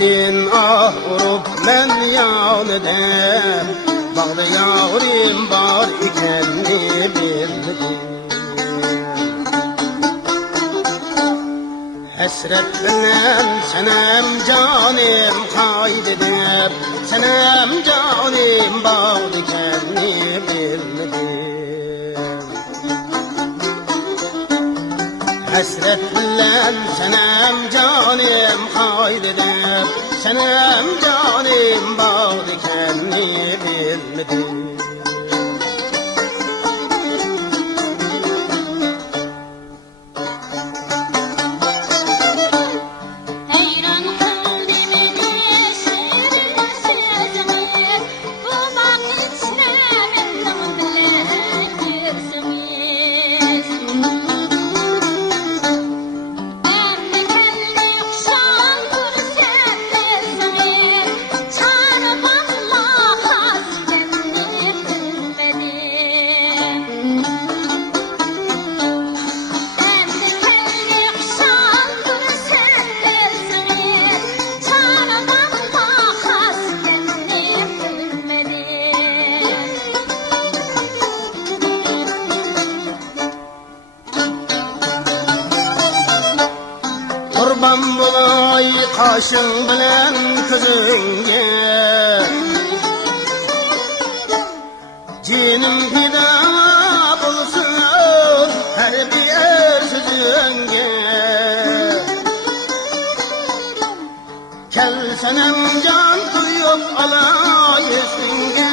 ettin ah vurup men yanıda, bağda yarim var ikenni bildim. Hasret bilen senem canim kaydedip, senem canim bağda ikenni bildim. Hasret bilen senem canim kaydedip, senem canim bağda ikenni bildim. Kurban bulay kaşın bilen közünge, cinim fida bulsun her bir er sözünge. Kel senem can duyup alay üstünge,